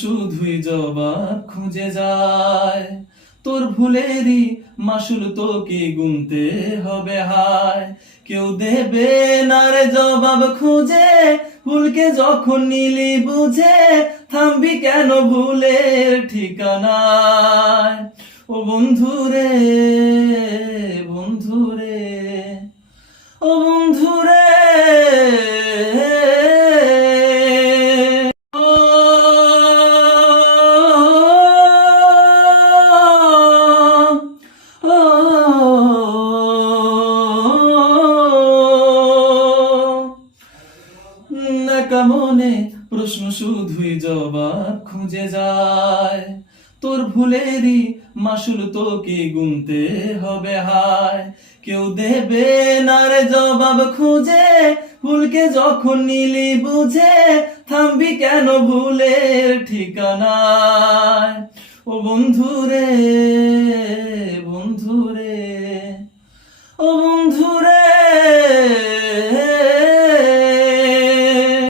শুধুই জবাব খুঁজে যায়। তোর ভুলেরই মাসুল তোকে গুনতে হবে হায়। কেউ দেবে না রে জবাব খুঁজে, ভুলকে যখন নিলি বুঝে, থামবি কেন ভুলের ঠিকানায়? ও বন্ধুরে, বন্ধুরে, ও বন্ধুরে, একা মনে প্রশ্ন শুধুই জবাব খুঁজে যায়। তোর ভুলেরই মাসুল তোকে গুনতে হবে হায়। কেউ দেবে না রে জবাব খুঁজে, ভুলকে যখন নিলি বুঝে, থামবি কেন ভুলের ঠিকানায়? ও বন্ধুরে, বন্ধু